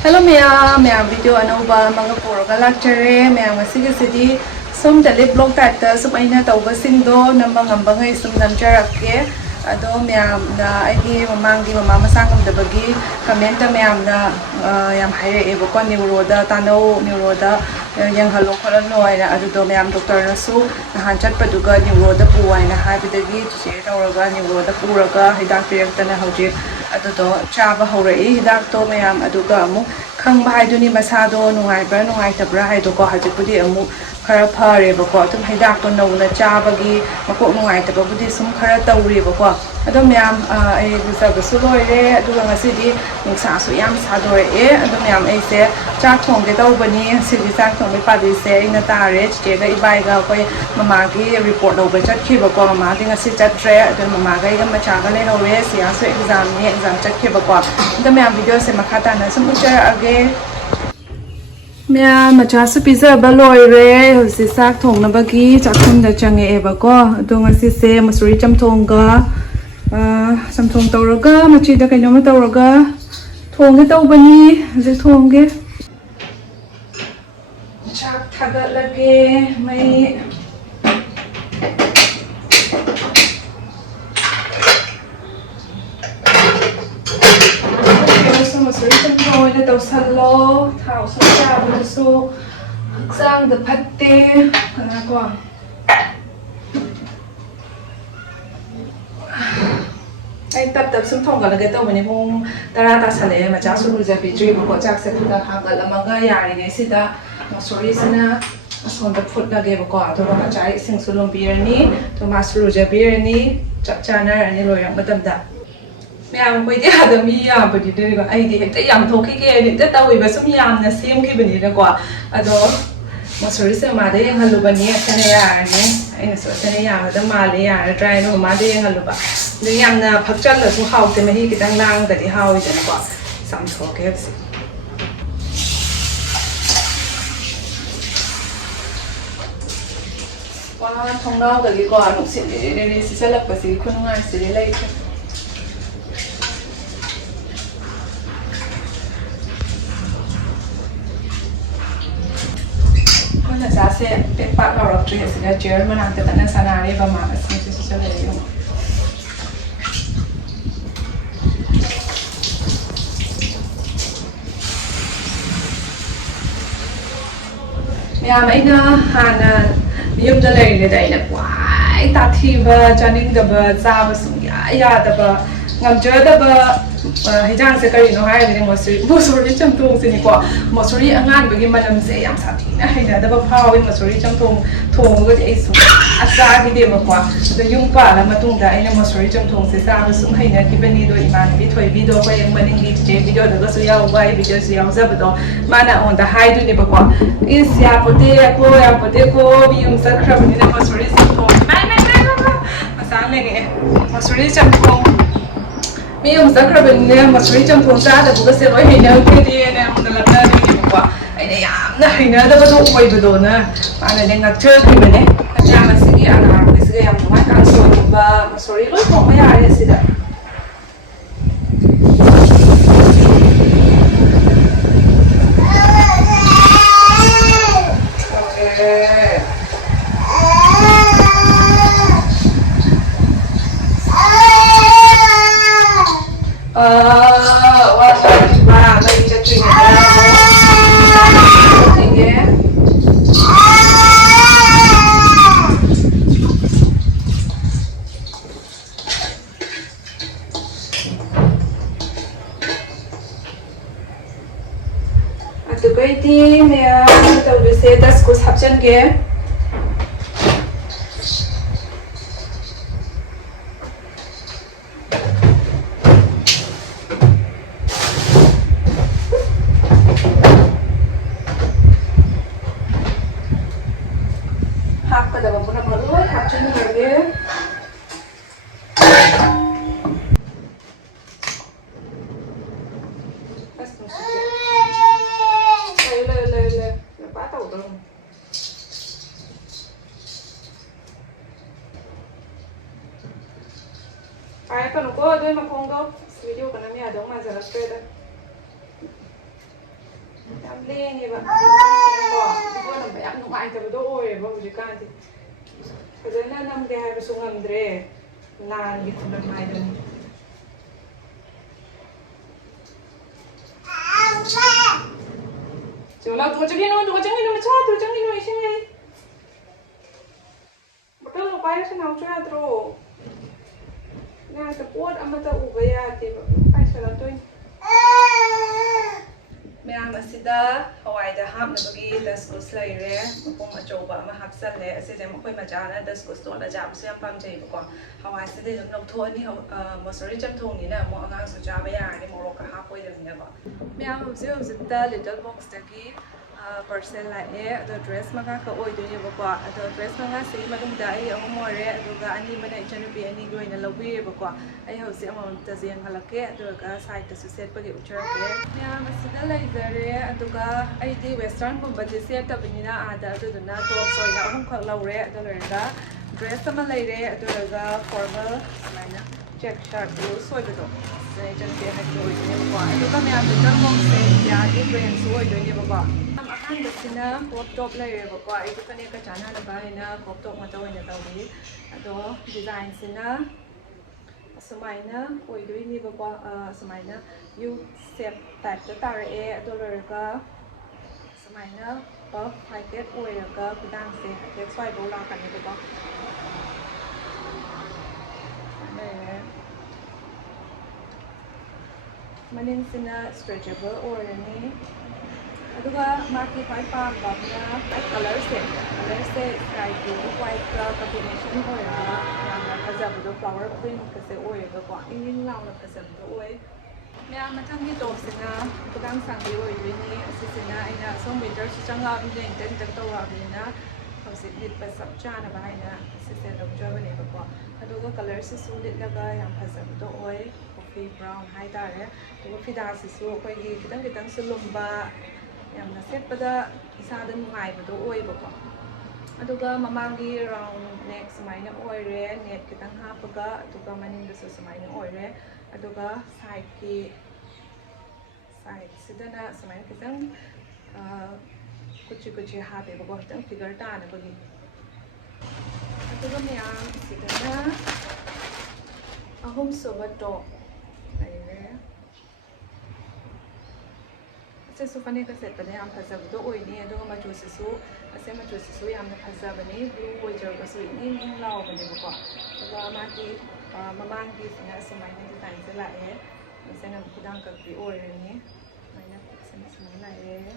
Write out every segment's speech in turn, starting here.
Hello ma'am video anova mga puraga lecture ma'am ngasigisidi som daily blog type sumaina touba singdo namba ngambangai sum namjarakke ado ma'am na aigi mamanggi mama masangam dabagi comment ma'am na yam heire ebo ko neuroda tanau neuroda yang halo kholan noi na ado ma'am doctor na su nahan chat paduga neuroda puwai na haibidagi che tawraga neuroda puraga hidak piyaktana hojik ado chaba haurai hidak to ma'am aduga amu khang ba haiduni masado nungai tabra haido ko hajipudi amu khara phare bako tum hidak to nauna chabagi makok nungai tabudi sum khara tawri bako ado myam ai bisaba su loire aduga ngasidi nungsa su yam sadore ado myam ai se chak thong ge tawbani sidi chak thong me padi se ina tare che ga ibai ga koi mama gi report over chat ki bako mama gi ngasi chat tre ado mama ga ga macha ga le hore sia su exam ni exam chat ki bako ado myam video se makhata na sum share age mẹ Macha su pizza ba loire hosi sak thong na bagi chakhum da change e ba ko ado ngasi se masuri chamthong ga chamthong tawraga machi da kaino ma tawraga thong ge tawbani je thong ge chak thaga lage mai masuri chamthong ina tawsallo thau sa cha bu su sang da phatte kana ko ai tập sum thong ga lage tawbani mung tara ta sale Macha su lu ja pi tri bu ko chak se da hagal amaga yari ne sida masuri sana ason da phut lage bu ko to ma chai sing su lom birni to masru ja birni chak chana ani loyang matam da mẹ quay đi hạt mi à bởi vì đây là ai thì hiện tại làm thôi cái thì tất tao bị sum yam na xem cái bên này quá đó mà sorry xem mà đây hàng lụa này cái này à này anh nói cái này à đó mà lấy à try nó mà đây hàng lụa đây yam na phát chân là số hậu thì mà hi cái đang lang cái hậu thì nó quá sắm thôi cái gì qua thông đâu cái quả nó sẽ lập cái gì không ai sẽ lấy na jase pe pa ka ro tri se chair man ante kana sanare ba ma asmi se se le yo ya mai na hana yum da le da ina kwai ta thi ba chaning da ba za ba sum ya da ba ngam jo da ba hijang se kari no hai ni mosuri chamthong se ni ko mosuri angan bagi manam se yam sa thi na haida da ba phawi mosuri chamthong thong go ai su asa gi de ma kwa da yung pa la matung da ina mosuri chamthong se sa ba sum haina ki bani do iman bi thoi bi do ko yang maning gi je video da ga su yaw bai video su yaw za ba do mana on da hai du ni ba kwa is ya pote ko bi yung sa khra ni na mosuri chamthong mai masang le nge mosuri chamthong mi yung zakra ben ne masuri chamthong cha da buga se loi hina ke di ne mun da la ni ni kwa ai ne yam na hina da ba do oi ba do na ana ne ngak che ki ne ya ma sigi ana ko sigi yam ma kan so ba masuri loi ko ma ya re si da Ini mea kita bisa das kus habjan ke hak pada bapuna baru habjan ke ꯂꯦꯡꯉꯦꯕ ꯀꯣ ꯅꯝꯕ ꯌꯥꯝ ꯅꯨꯡꯉꯥꯏꯇꯕꯗꯣ ꯑꯣꯏꯌꯦꯕ ꯍꯧꯖꯤꯛꯀꯥꯟꯗꯤ ꯐꯖꯅ ꯅꯝꯒꯦ ꯍꯥꯏꯕꯁꯨ ꯉꯝꯗ꯭ꯔꯦ ꯂꯥꯟꯒꯤ ꯐꯤꯕꯝ ꯍꯥꯏꯗꯨꯅꯤ ꯂꯥꯎꯊꯣꯛ ꯆꯪꯒꯤꯅꯣ ꯑꯗꯨꯒ ꯆꯪꯒꯤꯅꯣ ꯃꯆꯥꯗꯣ ꯆꯪꯒꯤꯅꯣ ꯏꯁꯤꯡ ꯂꯩ ꯕꯣꯇꯜꯗꯣ ꯄꯥꯏꯔ ꯁꯥꯟꯅꯧꯆꯣ ꯌꯥꯗ꯭ꯔꯣ ꯉꯥꯛꯇ ꯄꯣꯠ ꯑꯃꯇ ꯎꯕ ꯌꯥꯗꯦꯕ ꯄꯥꯏꯁꯜꯂꯛꯇꯣꯏꯅꯤ ꯃꯌꯥꯝ ꯑꯁꯤꯗ ꯍꯋꯥꯏꯗ ꯍꯥꯞꯅꯕꯒꯤ ꯗꯁꯀꯨꯁ ꯂꯩꯔꯦ ꯃꯄꯨꯝ ꯑꯆꯧꯕ ꯑꯃ ꯍꯥꯞꯆꯜꯂꯦ ꯑꯁꯤꯁꯦ ꯃꯈꯣꯏ ꯃꯆꯥꯅ ꯗꯁꯀꯨꯁ ꯇꯣꯠꯂ ꯆꯥꯕꯁꯨ ꯌꯥꯝ ꯄꯥꯝꯖꯩꯕꯀꯣ ꯍꯋꯥꯏꯁꯤꯗꯤ ꯑꯗꯨꯝ ꯂꯧꯊꯣꯛꯑꯅꯤ ꯃꯣꯁꯣꯔꯤ ꯆꯝꯊꯣꯡꯅꯤꯅ ꯑꯃꯨꯛ ꯑꯉꯥꯡꯁꯨ ꯆꯥꯕ ꯌꯥꯔꯅꯤ ꯃꯣꯔꯣꯛꯀ ꯍꯥꯞꯄꯣꯏꯗꯕꯅꯤꯅꯀꯣ ꯃꯌꯥꯝ ꯍꯧꯖꯤꯛꯇ ꯂꯤꯇꯜ ꯕꯣꯛꯁꯇꯒꯤ ꯄꯥꯔꯁꯦꯜ ꯂꯥꯛꯑꯦ ꯑꯗꯣ ꯗ꯭ꯔꯦꯁ ꯃꯉꯥꯈꯛ ꯑꯣꯏꯗꯣꯏꯅꯦꯕꯀꯣ ꯑꯗꯣ ꯗ꯭ꯔꯦꯁ ꯃꯉꯥꯁꯤꯒꯤ ꯃꯅꯨꯡꯗ ꯑꯩ 3 ꯑꯣꯏꯔꯦ ꯑꯗꯨꯒ 2 ꯑꯃꯅ ꯏꯆꯟꯅꯨꯄꯤ 2ꯒꯤ ꯑꯣꯏꯅ ꯂꯧꯕꯤꯔꯦꯕꯀꯣ ꯑꯩ ꯍꯧꯖꯤꯛ ꯑꯃꯃꯝꯇꯁꯨ ꯌꯦꯡꯍꯜꯂꯛꯀꯦ ꯑꯗꯨꯒ ꯁꯥꯏꯗꯇꯁꯨ ꯁꯦꯠꯄꯒꯤ ꯎꯠꯆꯔꯛꯀꯦ ꯃꯌꯥꯝ ꯑꯁꯤꯗ ꯂꯩꯖꯔꯦ ꯑꯗꯨꯒ ꯑꯩꯗꯤ ꯋꯦꯁꯇꯔꯟꯒꯨꯝꯕꯗꯤ ꯁꯦꯠꯇꯕꯅꯤꯅ ꯑꯥꯗ ꯑꯗꯨꯗꯨꯅ ꯇꯣꯞꯁ ꯑꯣꯏꯅ 3ꯈꯛ ꯂꯧꯔꯦ ꯑꯗꯨ ꯂꯣꯏꯔꯒ ꯗ꯭ꯔꯦꯁ ꯑꯃ ꯂꯩꯔꯦ ꯑꯗꯨꯒ ꯐꯣꯔꯃꯦꯜ ꯁꯨꯃꯥꯏꯅ ꯆꯦꯛ ꯁꯥꯔꯠ ꯂꯨꯁ ꯑꯣꯏꯕꯗꯣ ꯏꯆꯟꯅꯨꯄꯤ 2ꯒꯤ ꯑꯣꯏꯗꯣꯏꯅꯦꯕꯀꯣ ꯑꯗꯨꯒ ꯃꯌꯥꯝ ꯂꯤꯇꯜ ꯕꯣꯛꯁꯁꯦ ꯏꯟꯗꯤꯌꯥꯒꯤ ꯕ꯭ꯔꯦꯟꯁꯨ ꯑꯣꯏꯗꯣꯏꯅꯦꯕꯀꯣ ꯑꯍꯥꯟꯕꯁꯤꯅ ꯀ꯭ꯔꯣꯞ ꯇꯣꯞ ꯂꯩꯔꯦꯕꯀꯣ ꯑꯩꯒꯤ ꯐꯅꯦꯛꯀ ꯆꯥꯟꯅꯅꯕ ꯍꯥꯏꯅ ꯀ꯭ꯔꯣꯞ ꯇꯣꯞ ꯉꯥꯛꯇ ꯑꯣꯏꯅ ꯇꯧꯋꯤ ꯑꯗꯣ ꯗꯤꯖꯥꯏꯟꯁꯤꯅ ꯑꯁꯨꯃꯥꯏꯅ ꯑꯣꯏꯗꯣꯏꯅꯦꯕꯀꯣ ꯑꯁꯨꯃꯥꯏꯅ ꯌꯨ ꯁꯦꯞ ꯇꯥꯏꯞꯇ ꯇꯥꯔꯛꯑꯦ ꯑꯗꯨ ꯂꯣꯏꯔꯒ ꯁꯨꯃꯥꯏꯅ ꯄꯐ ꯍꯥꯏꯐꯦꯠ ꯑꯣꯏꯔꯒ ꯈꯨꯗꯥꯡꯁꯦ ꯍꯥꯏꯐꯦꯠ ꯁ꯭ꯋꯥꯏꯐꯥꯎ ꯂꯥꯛꯀꯅꯦꯕꯀꯣ ꯂꯩꯔꯦ ꯃꯅꯤꯡꯁꯤꯅ ꯁ꯭ꯇꯔꯦꯆꯦꯕꯜ ꯑꯣꯏꯔꯅꯤ ꯑꯗꯨꯒ ꯃꯥꯒꯤ ꯈ꯭ꯋꯥꯏ ꯄꯥꯝꯕ ꯑꯃꯅ ꯀꯂꯔꯁꯦ ꯁ꯭ꯀꯥꯏ ꯕ꯭ꯂꯨ ꯋꯥꯏꯠꯀ ꯀꯝꯕꯤꯅꯦꯁꯟ ꯑꯣꯏꯔꯒ ꯌꯥꯝꯅ ꯐꯖꯕꯗꯣ ꯐ꯭ꯂꯥꯋꯔ ꯄ꯭ꯔꯤꯟꯠꯀꯁꯦ ꯑꯣꯏꯔꯒꯀꯣ ꯏꯪ ꯏꯪ ꯂꯥꯎꯅ ꯐꯖꯕꯗꯣ ꯑꯣꯏ ꯃꯌꯥꯝ ꯃꯊꯪꯒꯤ ꯇꯣꯞꯁꯤꯅ ꯈꯨꯗꯥꯡ ꯁꯥꯡꯕꯤ ꯑꯣꯏꯗꯣꯏꯅꯤ ꯑꯁꯤꯁꯤꯅ ꯑꯩꯅ ꯁꯣꯝ ꯋꯤꯟꯇꯔꯁꯨ ꯆꯪꯉꯛꯑꯕꯅꯤꯅ ꯏꯟꯇꯔꯟ ꯇꯧꯔꯛꯑꯕꯅꯤ나 ꯍꯧꯖꯤꯛ ꯂꯤꯠꯄ ꯆꯞ ꯆꯥꯅꯕ ꯍꯥꯏꯅ ꯑꯁꯤꯁꯦ ꯂꯧꯖꯕꯅꯦꯕꯀꯣ ꯑꯗꯨꯒ ꯀꯂꯔꯁꯤꯁꯨ ꯂꯤꯠꯂꯒ ꯌꯥꯝ ꯐꯖꯕꯗꯣ ꯑꯣꯏ ꯀꯣꯐꯤ ꯕ꯭ꯔꯥꯎꯟ ꯍꯥꯏꯇꯥꯔꯦ ꯑꯗꯨꯒ ꯐꯤꯗꯥꯁꯤꯁꯨ ꯑꯩꯈꯣꯏꯒꯤ ꯈꯤꯇꯪꯁꯨ ꯂꯨꯝꯕ ꯌꯥꯝꯅ ꯁꯦꯠꯄꯗ ꯏꯁꯥꯗ ꯅꯨꯡꯉꯥꯏꯕꯗꯣ ꯑꯣꯏꯕꯀꯣ ꯑꯗꯨꯒ ꯃꯃꯥꯡꯒꯤ ꯔꯥꯎꯟ ꯅꯦꯛ ꯁꯨꯃꯥꯏꯅ ꯑꯣꯏꯔꯦ ꯅꯦꯠ ꯈꯤꯇꯪ ꯍꯥꯞꯄꯒ ꯑꯗꯨꯒ ꯃꯅꯤꯡꯗꯁꯨ ꯁꯨꯃꯥꯏꯅ ꯑꯣꯏꯔꯦ ꯑꯗꯨꯒ ꯁꯥꯏꯗꯁꯤꯗꯅ ꯁꯨꯃꯥꯏꯅ ꯈꯤꯇꯪ ꯀꯨꯆꯤ ꯍꯥꯞꯄꯦꯕꯀꯣ ꯈꯤꯇꯪ ꯐꯤꯒꯔ ꯇꯥꯅꯕꯒꯤ ꯑꯗꯨꯒ ꯃꯌꯥꯝ ꯁꯤꯗꯅ 3ꯁꯨꯕ ꯇꯣꯞ ꯂꯩꯔꯦ ꯑꯁꯤꯁꯨ ꯐꯅꯦꯛꯀ ꯁꯦꯠꯄꯗ ꯌꯥꯝ ꯐꯖꯕꯗꯣ ꯑꯣꯏꯅꯤ ꯑꯗꯨꯒ ꯃꯆꯨꯁꯤꯁꯨ ꯃꯆꯨꯁꯤꯁꯨ ꯌꯥꯝꯅ ꯐꯖꯕꯅꯤ ꯕ꯭ꯂꯨ ꯑꯣꯏꯖꯔꯒꯁꯨ ꯏꯪ ꯏꯪ ꯂꯥꯎꯕꯅꯦꯕꯀꯣ ꯑꯗꯨꯒ ꯃꯥꯒꯤ ꯃꯃꯥꯡꯒꯤꯁꯤꯅ ꯁꯨꯃꯥꯏꯅ ꯗꯤꯖꯥꯏꯟꯁꯦ ꯂꯥꯛꯑꯦ ꯃꯁꯤꯅ ꯈꯨꯗꯥꯡ ꯀꯛꯄꯤ ꯑꯣꯏꯔꯅꯤ ꯁꯨꯃꯥꯏꯅ ꯂꯥꯛꯑꯦ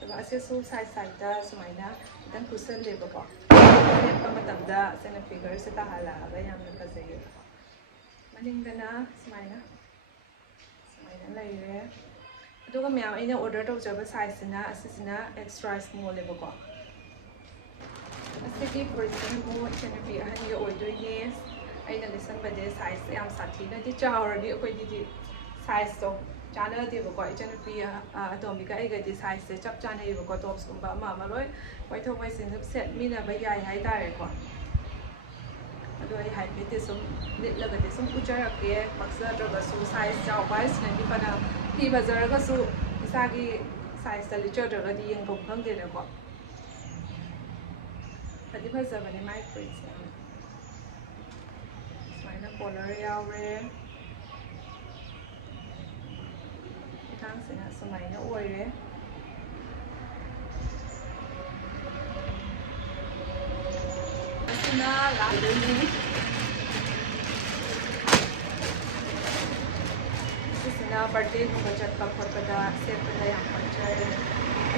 ꯑꯗꯨꯒ ꯑꯁꯤꯁꯨ ꯁꯥꯏꯗꯇ ꯁꯨꯃꯥꯏꯅ ꯈꯤꯇꯪ ꯀꯨꯁꯜꯂꯦꯕꯀꯣ ꯁꯦꯠꯄ ꯃꯇꯝꯗ ꯑꯁꯤꯅ ꯐꯤꯒꯔꯁꯦ ꯇꯥꯍꯜꯂꯛꯑꯒ ꯌꯥꯝꯅ ꯐꯖꯩꯌꯦꯕꯀꯣ ꯃꯅꯤꯡꯗꯅ ꯁꯨꯃꯥꯏꯅ ꯂꯩꯔꯦ ꯑꯗꯨꯒ ꯃꯌꯥꯝ ꯑꯩꯅ ꯑꯣꯔꯗꯔ ꯇꯧꯖꯕ ꯁꯥꯏꯖꯁꯤꯅ ꯑꯁꯤꯁꯤꯅ ꯑꯦꯛꯁꯇ꯭ꯔꯥ ꯁ꯭ꯃꯣꯜꯅꯦꯕꯀꯣ ꯑꯁꯤꯒꯤ ꯐꯨꯔꯤꯠꯁꯤꯅ ꯑꯃꯨꯛ ꯏꯆꯟꯅꯨꯄꯤ 2ꯒꯤ ꯑꯣꯏꯗꯣꯏꯅꯦ ꯑꯩꯅ ꯂꯤꯠꯁꯟꯕꯗꯤ ꯁꯥꯏꯖꯁꯦ ꯌꯥꯝ ꯁꯥꯊꯤꯅꯗꯤ ꯆꯥꯎꯔꯗꯤ ꯑꯩꯈꯣꯏꯗꯤ ꯁꯥꯏꯖꯇꯣ ꯆꯥꯟꯅꯗꯦꯕꯀꯣ ꯏꯆꯟꯅꯨꯄꯤ ꯑꯇꯣꯝꯕꯤꯒ ꯑꯩꯒꯗꯤ ꯁꯥꯏꯖꯁꯦ ꯆꯞ ꯆꯥꯟꯅꯩꯌꯦꯕꯀꯣ ꯇꯣꯞꯁꯀꯨꯝꯕ ꯑꯃ ꯂꯣꯏ ꯋꯥꯏꯊꯣꯛ ꯋꯥꯏꯁꯤꯟ ꯁꯦꯠꯃꯤꯟꯅꯕ ꯌꯥꯏ ꯍꯥꯏꯇꯥꯔꯦꯀꯣ ꯑꯗꯣ ꯑꯩ ꯍꯥꯏꯐꯦꯠꯇꯤ ꯁꯨꯝ ꯂꯤꯠꯂꯒꯗꯤ ꯁꯨꯝ ꯎꯠꯆꯔꯛꯀꯦ ꯄꯛꯆꯗ꯭ꯔꯒꯁꯨ ꯁꯥꯏꯖ ꯆꯥꯎꯕ ꯍꯥꯏꯁꯤꯅꯗꯤ ꯐꯅ ꯐꯤ ꯐꯖꯔꯒꯁꯨ ꯏꯁꯥꯒꯤ ꯁꯥꯏꯖꯇ ꯂꯤꯠꯆꯗ꯭ꯔꯒꯗꯤ ꯌꯦꯡꯐꯝ ꯈꯪꯗꯦꯅꯀꯣ ꯐꯗꯤ ꯐꯖꯕꯅꯦ ꯃꯥꯏ ꯐꯨꯔꯤꯠꯁꯦ ꯁꯨꯃꯥꯏꯅ ꯀꯣꯂꯔ ꯌꯥꯎꯔꯦ ꯈꯨꯗꯥꯡꯁꯤꯅ ꯁꯨꯃꯥꯏꯅ ꯑꯣꯏꯔꯦ ꯑꯁꯤꯅ ꯂꯥꯛꯗꯣꯏꯅꯤ ꯑꯁꯤꯁꯤꯅ ꯕꯔꯊꯗꯦꯒꯨꯝꯕ ꯆꯠꯄ ꯈꯣꯠꯄꯗ ꯁꯦꯠꯄꯗ ꯌꯥꯝ ꯄꯛꯆꯔꯦ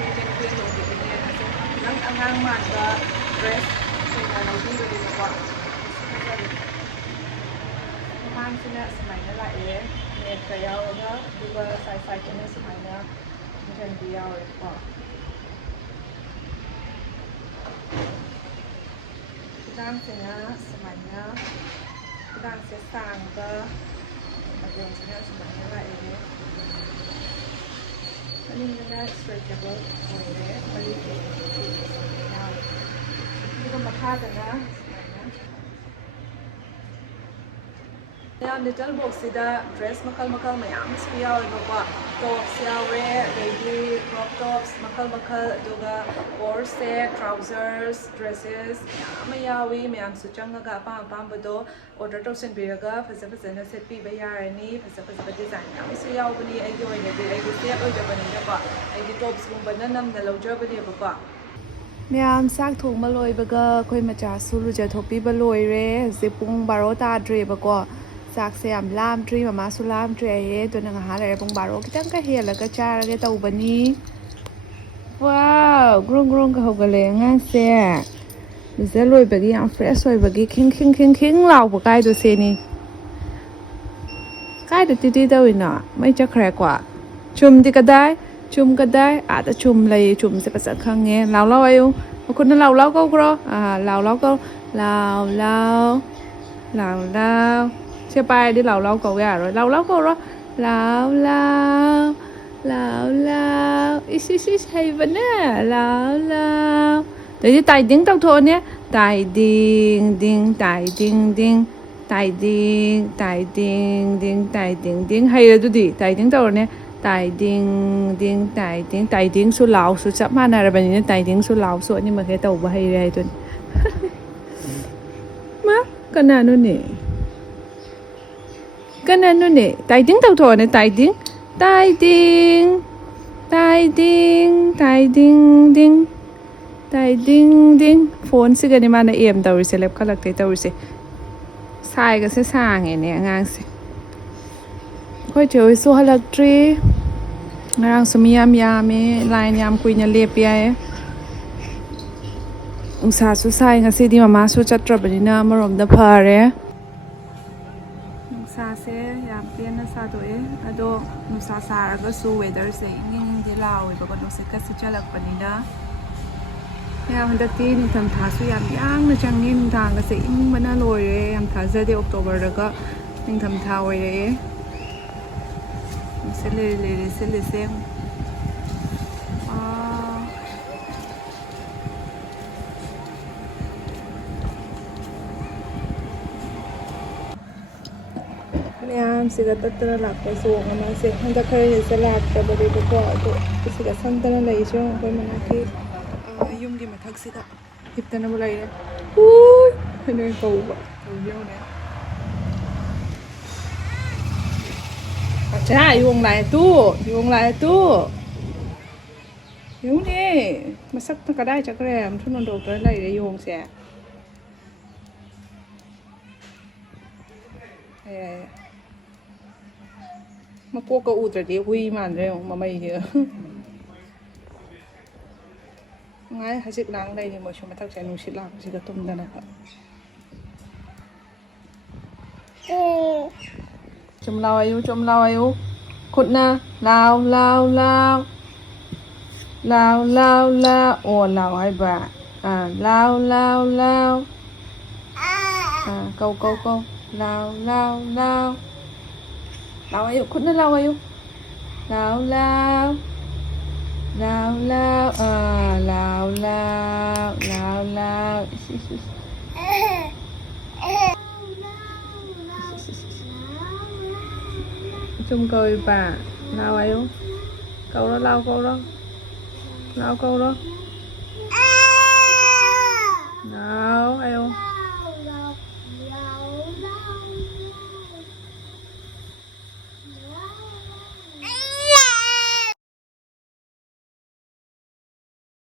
ꯏꯆꯟꯅꯨꯄꯤ ꯑꯇꯣꯝꯕꯤꯒꯤꯅꯦ ꯈꯤꯇꯪ ꯑꯉꯥꯡ ꯃꯥꯟꯕ ꯗ꯭ꯔꯦꯁ ꯑꯣꯏꯅ ꯂꯧꯕꯤꯕꯅꯦꯕꯀꯣ ꯐꯖꯔꯦ ꯃꯃꯥꯡꯁꯤꯅ ꯁꯨꯃꯥꯏꯅ ꯂꯥꯛꯑꯦ ꯅꯦꯠꯀ ꯌꯥꯎꯔꯒ ꯑꯗꯨꯒ ꯁꯥꯏꯗꯇꯅ ꯁꯨꯃꯥꯏꯅ ꯏꯟꯖꯟꯕꯤ ꯌꯥꯎꯔꯦꯀꯣ ꯈꯨꯗꯥꯡꯁꯤꯅ ꯁꯨꯃꯥꯏꯅ ꯈꯨꯗꯥꯡꯁꯦ ꯁꯥꯡꯕ ꯃꯇꯣꯟꯁꯤꯅ ꯁꯨꯃꯥꯏꯅ ꯂꯥꯛꯑꯦ ꯃꯅꯤꯡꯗꯅ ꯁ꯭ꯇꯔꯦꯆꯦꯕꯜ ꯑꯣꯏꯔꯦ ꯃꯔꯤꯁꯦ ꯌꯥꯎꯔꯦ ꯑꯗꯨꯒ ꯃꯈꯥꯗꯅ ꯁꯨꯃꯥꯏꯅ ꯃꯌꯥꯝ ꯂꯤꯇꯜ ꯕꯣꯛꯁꯁꯤꯗ ꯗ꯭ꯔꯦꯁ ꯃꯈꯜ ꯃꯌꯥꯝ ꯑꯃꯁꯨ ꯌꯥꯎꯋꯦꯕꯀꯣ tops yaure lady crop tops makal aduga corset trousers dresses maya yawi mayam su changaga apambado order tawsinbiraga fazana setpiba yarani faza design amusu yawbani aigi oinadi aigi set oidabani ko aigi tops gumbana namna lawjabani ko mayam sak thongma loibaga khoi macha su lujathokpiba loire je pung 12 tadrebako ꯆꯥꯛꯁꯦ ꯌꯥꯝ ꯂꯥꯝꯗ꯭ꯔꯤ ꯃꯃꯥꯁꯨ ꯂꯥꯝꯗ꯭ꯔꯤ ꯑꯩ ꯑꯗꯨꯅ ꯉꯥꯏꯍꯥꯛ ꯂꯩꯔ ꯄꯨꯡ 12 ꯈꯤꯇꯪꯒ ꯍꯦꯜꯂꯒ ꯆꯥꯔꯒꯦ ꯇꯧꯕꯅꯤ ꯋꯥꯎ ꯒ꯭ꯔꯣꯡꯒ ꯍꯧꯒꯠꯂꯦ ꯑꯉꯥꯡꯁꯦ ꯂꯨꯖ ꯂꯣꯏꯕꯒꯤ ꯌꯥꯝ ꯐ꯭ꯔꯦꯁ ꯑꯣꯏꯕꯒꯤ ꯈꯤꯡ ꯂꯥꯎꯕ ꯀꯥꯏꯗꯣ ꯁꯦꯅꯤ ꯀꯥꯏꯗ ꯇꯤꯇꯤ ꯇꯧꯏꯅꯣ ꯃꯩ ꯆꯠꯈ꯭ꯔꯦꯀꯣ ꯆꯨꯝꯗꯤ ꯀꯗꯥꯏ ꯑꯥꯗ ꯆꯨꯝ ꯂꯩ ꯆꯨꯝꯁꯦ ꯐꯖꯅ ꯈꯪꯉꯦ ꯂꯥꯎ ꯑꯌꯨ ꯃꯈꯨꯠꯅ ꯂꯥꯎ ꯀꯧꯈ꯭ꯔꯣ ꯂꯥꯎ ꯀꯧ ꯂꯥꯎ ꯁꯦ ꯄꯥꯏꯔꯗꯤ ꯂꯥꯎ ꯀꯧ ꯌꯥꯔꯣꯏ ꯂꯥꯎ ꯀꯧꯔꯣ ꯂꯥꯎ ꯏꯁ ꯍꯩꯕꯅꯦ ꯂꯥꯎ ꯑꯗꯩꯗꯤ ꯇꯥꯏꯗꯤꯡ ꯇꯧꯊꯣꯛꯑꯣꯅꯦ ꯇꯥꯏꯗꯤꯡ ꯗꯤꯡ ꯍꯩꯔꯦ ꯑꯗꯨꯗꯤ ꯇꯥꯏꯗꯤꯡ ꯇꯧꯔꯣꯅꯦ ꯇꯥꯏꯗꯤꯡꯁꯨ ꯂꯥꯎꯁꯨ ꯆꯞ ꯃꯥꯟꯅꯔꯕꯅꯤꯅ ꯇꯥꯏꯗꯤꯡꯁу ꯂꯥꯎꯁꯨ ꯑꯅꯤꯃꯛ ꯍꯦꯛ ꯇꯧꯕ ꯍꯩꯔꯦ ꯍꯥꯏꯗꯨꯅꯤ ꯀꯅꯥꯅꯣꯅꯦ ꯇꯥꯏꯗꯤꯡ ꯇꯧꯊꯣꯛꯑꯣꯅꯦ ꯇꯥꯏꯗꯤꯡ ꯐꯣꯟꯁꯤꯒꯅꯤ ꯃꯥꯅ ꯑꯦꯝ ꯇꯧꯔꯤꯁꯦ ꯂꯦꯞꯈꯠꯂꯛꯇꯦ ꯇꯧꯔꯤꯁꯦ ꯁꯥꯏꯒꯁꯦ ꯁꯥꯡꯉꯦꯅꯦ ꯑꯉꯥꯡꯁꯦ ꯑꯩꯈꯣꯏ ꯆꯦ ꯍꯣꯏꯁꯨ ꯍꯜꯂꯛꯇ꯭ꯔꯤ ꯉꯔꯥꯡꯁꯨ ꯃꯤ ꯌꯥꯝ ꯌꯥꯝꯃꯦ ꯂꯥꯏꯟ ꯌꯥꯝ ꯀꯨꯏꯅ ꯂꯦꯞꯄ ꯌꯥꯏ ꯅꯨꯡꯁꯥꯁꯨ ꯁꯥꯏ ꯉꯁꯤꯗꯤ ꯃꯃꯥꯁꯨ ꯆꯠꯇ꯭ꯔꯕꯅꯤꯅ ꯑꯃꯔꯣꯝꯗ ꯐꯔꯦ ꯅꯨꯡꯁꯥꯁꯦ ꯌꯥꯝ ꯄꯦꯟꯅ ꯁꯥꯗꯣꯛꯑꯦ ꯑꯗꯣ ꯅꯨꯡꯁꯥ ꯁꯥꯔꯒꯁꯨ ꯋꯦꯗꯔꯁꯦ ꯏꯪꯗꯤ ꯂꯥꯎꯋꯦꯕꯀꯣ ꯅꯨꯡꯁꯤꯠꯀ ꯁꯤꯠꯆꯜꯂꯛꯄꯅꯤꯅ ꯍꯟꯗꯛꯇꯤ ꯅꯤꯡꯊꯝꯊꯥꯁꯨ ꯌꯥꯝ ꯌꯥꯡꯅ ꯆꯪꯉꯦ ꯅꯨꯡꯗꯥꯡꯒꯁꯦ ꯏꯪꯕꯅ ꯂꯣꯏꯔꯦ ꯌꯥꯝ ꯊꯥꯖꯗꯦ ꯑꯣꯛꯇꯣꯕꯔꯗꯒ ꯅꯤꯡꯊꯝꯊꯥ ꯑꯣꯏꯔꯛꯑꯦ ꯅꯨꯡꯁꯤꯠ ꯂꯤꯔꯤ ꯁꯤꯠꯂꯤꯁꯦ ꯃꯌꯥꯝꯁꯤꯒ ꯇꯠꯇꯅ ꯂꯥꯛꯄ ꯆꯣꯡ ꯑꯃꯁꯦ ꯍꯟꯗꯛ ꯈꯔꯁꯦ ꯂꯥꯛꯇꯕꯅꯦꯕꯀꯣ ꯑꯗꯣ ꯁꯤꯒ ꯁꯝꯇꯅ ꯂꯩꯁꯨ ꯑꯩꯈꯣꯏ ꯃꯅꯥꯛꯀꯤ ꯌꯨꯝꯒꯤ ꯃꯊꯛꯁꯤꯗ ꯍꯤꯞꯇꯅꯕꯨ ꯂꯩꯔꯦ ꯅꯣꯏ ꯀꯧꯕ ꯇꯧꯕꯤꯌꯣꯅꯦ ꯑꯆꯥ ꯌꯣꯡ ꯂꯥꯛꯑꯦ ꯇꯨ ꯌꯣꯡꯅꯦ ꯃꯁꯛꯇ ꯀꯗꯥꯏ ꯆꯠꯈ꯭ꯔꯦ ꯑꯃꯁꯨ ꯅꯣꯟꯗꯣꯛꯇꯅ ꯂꯩꯔꯦ ꯌꯣꯡꯁꯦ ꯃꯀꯣꯛꯀ ꯎꯗ꯭ꯔꯗꯤ ꯍꯨꯏ ꯃꯥꯟꯗ꯭ꯔꯦ ꯌꯦꯡꯉꯣ ꯃꯃꯩꯁꯤꯒ ꯅꯨꯡꯉꯥꯏ ꯍꯧꯖꯤꯛ ꯂꯥꯡ ꯂꯩꯔꯤ ꯃꯣꯏꯁꯨ ꯃꯊꯛꯁꯦ ꯅꯨꯡꯁꯤꯠ ꯂꯥꯛꯄꯁꯤꯒ ꯇꯨꯝꯗꯅꯕ ꯆꯨꯝ ꯂꯥꯎ ꯑꯌꯨ ꯈꯨꯠꯅ ꯂꯥꯎ ꯑꯣ ꯂꯥꯎ ꯍꯥꯏꯕ ꯂꯥꯎ ꯀꯧ ꯂꯥꯎ ꯑꯌꯨ ꯈꯨꯠꯅ ꯂꯥꯎ ꯑꯌꯨ ꯂꯥꯎ ꯆꯨꯝ ꯀꯧꯏꯕ ꯂꯥꯎ ꯑꯌꯨ ꯀꯧꯔꯣ ꯂꯥꯎ ꯀꯧꯔꯣ ꯂꯥꯎ ꯑꯌꯨ